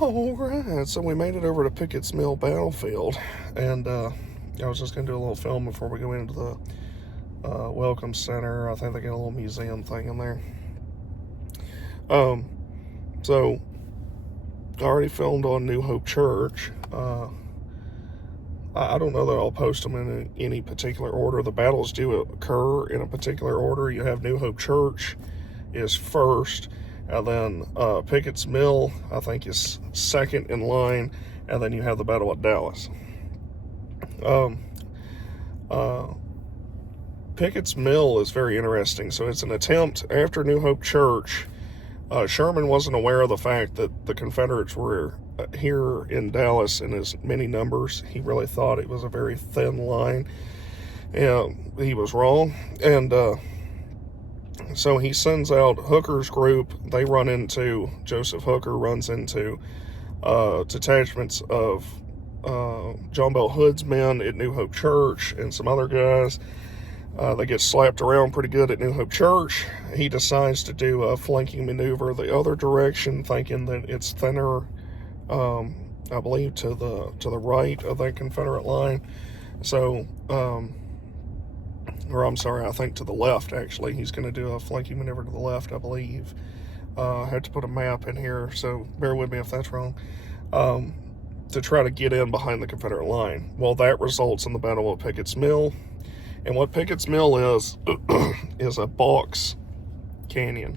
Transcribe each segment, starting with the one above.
All right, so we made it over to Pickett's Mill battlefield, and I was just going to do a little film before we go into the Welcome Center. I think they got a little museum thing in there. So I already filmed on New Hope Church. I don't know that I'll post them in any particular order. The battles do occur in a particular order. You have New Hope Church is first, and then Pickett's Mill, I think, is second in line, and then you have the Battle of Dallas. Pickett's Mill is very interesting. So it's an attempt after New Hope Church. Sherman wasn't aware of the fact that the Confederates were here in Dallas in as many numbers. He really thought it was a very thin line. And he was wrong. And so he sends out Hooker's group. They run into, Joseph Hooker runs into detachments of John Bell Hood's men at New Hope Church and some other guys. They get slapped around pretty good at New Hope Church. He decides to do a flanking maneuver the other direction, thinking that it's thinner, I believe, to the right of that Confederate line. So, or I'm sorry, I think to the left, actually. He's going to do a flanking maneuver to the left, I believe. I had to put a map in here, so bear with me if that's wrong. To try to get in behind the Confederate line. Well, that results in the Battle of Pickett's Mill. And what Pickett's Mill is a box canyon.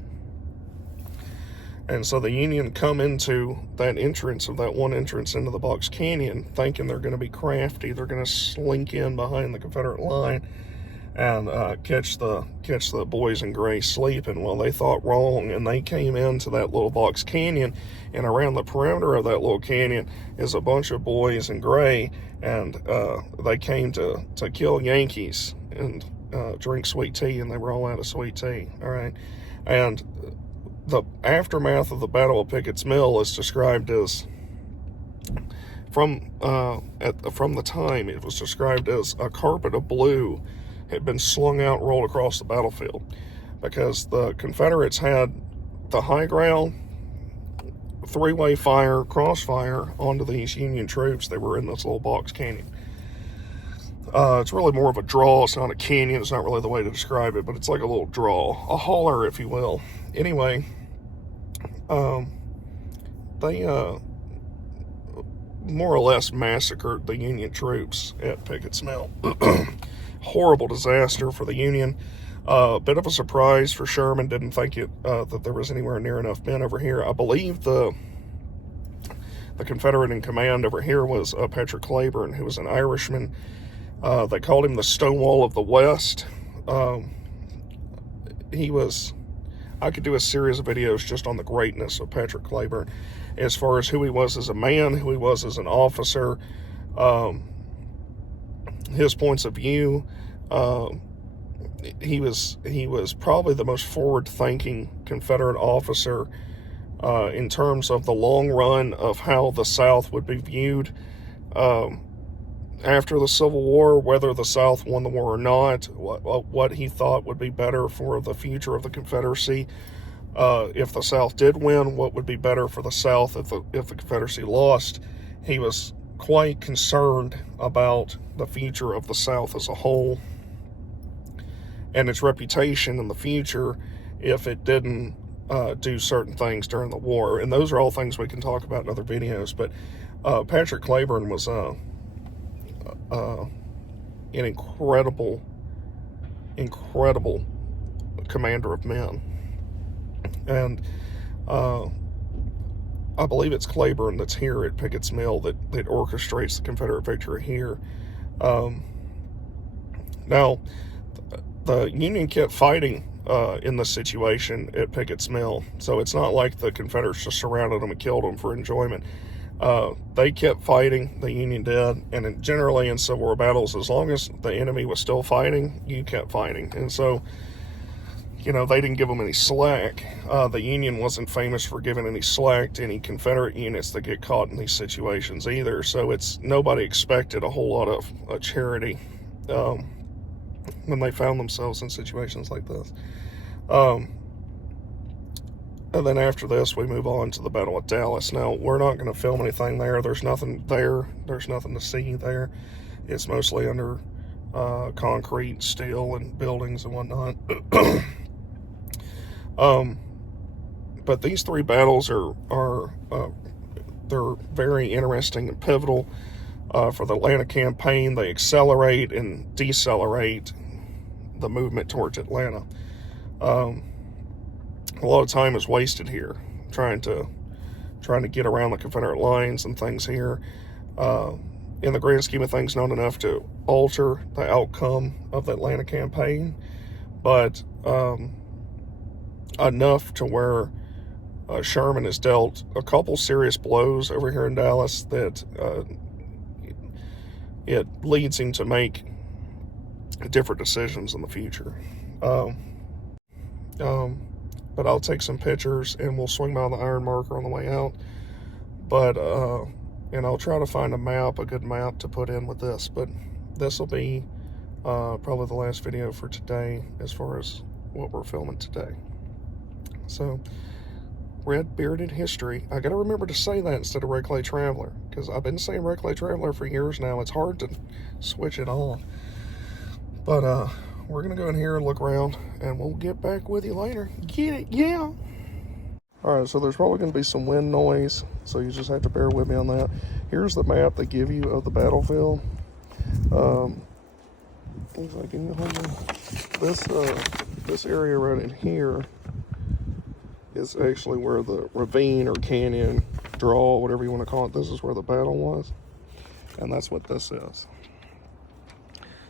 And so the Union come into that entrance, of that one entrance into the box canyon, thinking they're going to be crafty. They're going to slink in behind the Confederate line and catch the boys in gray sleeping. Well, they thought wrong, and they came into that little box canyon, and around the perimeter of that little canyon is a bunch of boys in gray, and they came to kill Yankees and drink sweet tea, and they were all out of sweet tea. All right, and the aftermath of the Battle of Pickett's Mill is described as, from the time, it was described as a carpet of blue had been slung out and rolled across the battlefield, because the Confederates had the high ground, three-way fire, crossfire onto these Union troops that were in this little box canyon. It's really more of a draw. It's not a canyon. It's not really the way to describe it, but it's like a little draw, a holler, if you will. Anyway, they more or less massacred the Union troops at Pickett's Mill. Horrible disaster for the Union. Bit of a surprise for Sherman. Didn't think that there was anywhere near enough men over here. I believe the Confederate in command over here was Patrick Cleburne, who was an Irishman. They called him the Stonewall of the West. I could do a series of videos just on the greatness of Patrick Cleburne, as far as who he was as a man, who he was as an officer, his points of view. He was probably the most forward-thinking Confederate officer in terms of the long run of how the South would be viewed after the Civil War, whether the South won the war or not, what he thought would be better for the future of the Confederacy. If the South did win, what would be better for the South if the Confederacy lost. He was quite concerned about the future of the South as a whole and its reputation in the future if it didn't do certain things during the war. And those are all things we can talk about in other videos. But Patrick Cleburne was an incredible commander of men. And I believe it's Cleburne that's here at Pickett's Mill that orchestrates the Confederate victory here. Now, the Union kept fighting in this situation at Pickett's Mill, so it's not like the Confederates just surrounded them and killed them for enjoyment. They kept fighting, the Union did, and generally in Civil War battles, as long as the enemy was still fighting, you kept fighting. And so, they didn't give them any slack. The Union wasn't famous for giving any slack to any Confederate units that get caught in these situations either. So nobody expected a whole lot of charity when they found themselves in situations like this. And then after this, we move on to the Battle of Dallas. Now, we're not going to film anything there. There's nothing there. There's nothing to see there. It's mostly under concrete, steel, and buildings and whatnot. But these three battles are they're very interesting and pivotal for the Atlanta campaign. They accelerate and decelerate the movement towards Atlanta. A lot of time is wasted here trying to get around the Confederate lines and things here. In the grand scheme of things, not enough to alter the outcome of the Atlanta campaign, but enough to where Sherman has dealt a couple serious blows over here in Dallas that it leads him to make different decisions in the future. But I'll take some pictures and we'll swing by the iron marker on the way out. But and I'll try to find a good map to put in with this. But this will be probably the last video for today as far as what we're filming today. So, Red Bearded History. I got to remember to say that instead of Red Clay Traveler, because I've been saying Red Clay Traveler for years now. It's hard to switch it on. But we're going to go in here and look around, and we'll get back with you later. Get it? Yeah. Alright, so there's probably going to be some wind noise, so you just have to bear with me on that. Here's the map they give you of the battlefield. Looks like this area right in here is actually where the ravine or canyon draw, whatever you want to call it. This is where the battle was, and that's what this is.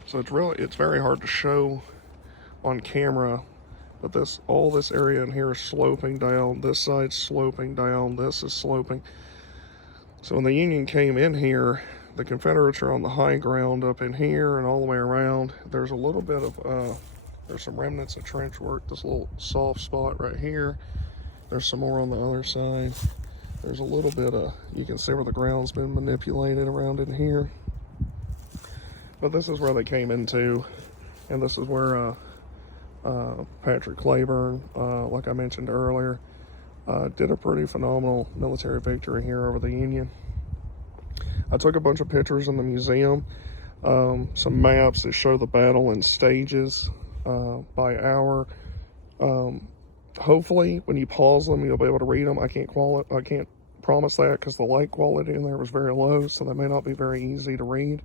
So it's very hard to show on camera, but all this area in here is sloping down. This side's sloping down. This is sloping. So when the Union came in here, the Confederates are on the high ground up in here and all the way around. There's a little bit of there's some remnants of trench work. This little soft spot right here. There's some more on the other side. There's a little bit of, you can see where the ground's been manipulated around in here. But this is where they came into, and this is where Patrick Cleburne, like I mentioned earlier, did a pretty phenomenal military victory here over the Union. I took a bunch of pictures in the museum, some maps that show the battle in stages by hour. Hopefully, when you pause them, you'll be able to read them. I can't promise that because the light quality in there was very low, so they may not be very easy to read.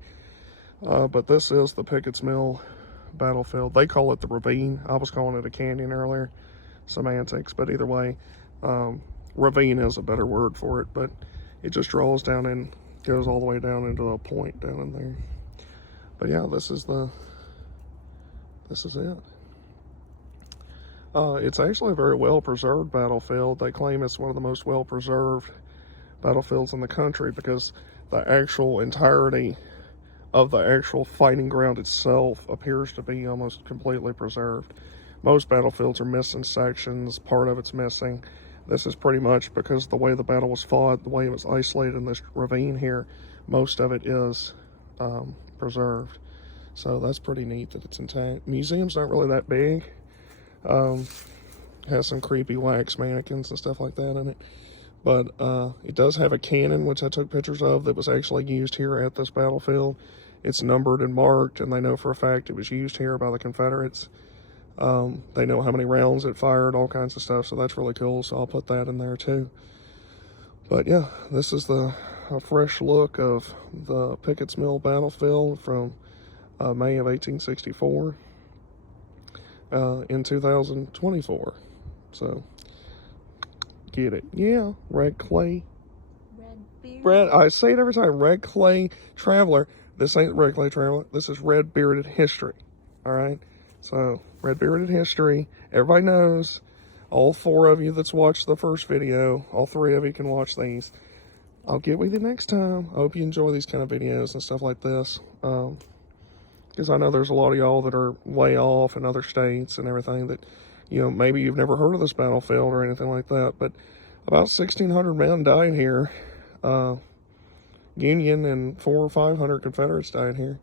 But this is the Pickett's Mill battlefield. They call it the ravine. I was calling it a canyon earlier. Semantics, but either way, ravine is a better word for it. But it just draws down and goes all the way down into a point down in there. But yeah, this is it. It's actually a very well-preserved battlefield. They claim it's one of the most well-preserved battlefields in the country because the actual entirety of the actual fighting ground itself appears to be almost completely preserved. Most battlefields are missing sections, part of it's missing. This is pretty much because the way the battle was fought, the way it was isolated in this ravine here, most of it is preserved. So that's pretty neat that it's intact. Museum's not really that big. Has some creepy wax mannequins and stuff like that in it. But it does have a cannon, which I took pictures of, that was actually used here at this battlefield. It's numbered and marked, and they know for a fact it was used here by the Confederates. They know how many rounds it fired, all kinds of stuff, so that's really cool, so I'll put that in there too. But yeah, this is a fresh look of the Pickett's Mill battlefield from May of 1864 in 2024. So, get it? Yeah, Red Clay. Red, I say it every time, Red Clay Traveler. This ain't Red Clay Traveler, this is Red Bearded History, alright? So, Red Bearded History, everybody knows, all four of you that's watched the first video, all three of you can watch these. I'll get with you next time. I hope you enjoy these kind of videos and stuff like this. Because I know there's a lot of y'all that are way off in other states and everything that, you know, maybe you've never heard of this battlefield or anything like that, but about 1,600 men died here. Union and 400 or 500 Confederates died here.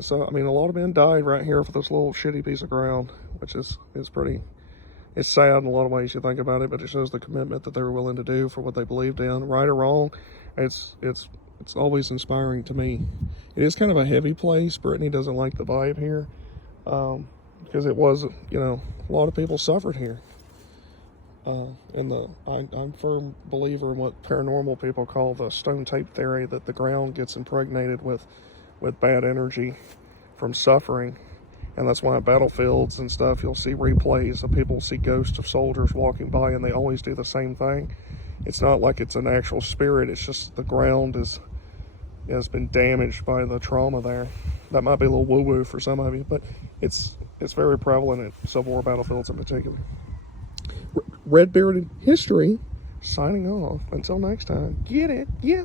So, I mean, a lot of men died right here for this little shitty piece of ground, which is pretty It's sad in a lot of ways you think about it, but it shows the commitment that they were willing to do for what they believed in, right or wrong. It's always inspiring to me. It is kind of a heavy place. Brittany doesn't like the vibe here, because it was, a lot of people suffered here. I'm a firm believer in what paranormal people call the stone tape theory, that the ground gets impregnated with bad energy from suffering. And that's why at battlefields and stuff, you'll see replays of people see ghosts of soldiers walking by, and they always do the same thing. It's not like it's an actual spirit. It's just the ground has been damaged by the trauma there. That might be a little woo-woo for some of you, but it's very prevalent at Civil War battlefields in particular. Red Bearded History, signing off. Until next time, get it? Yeah.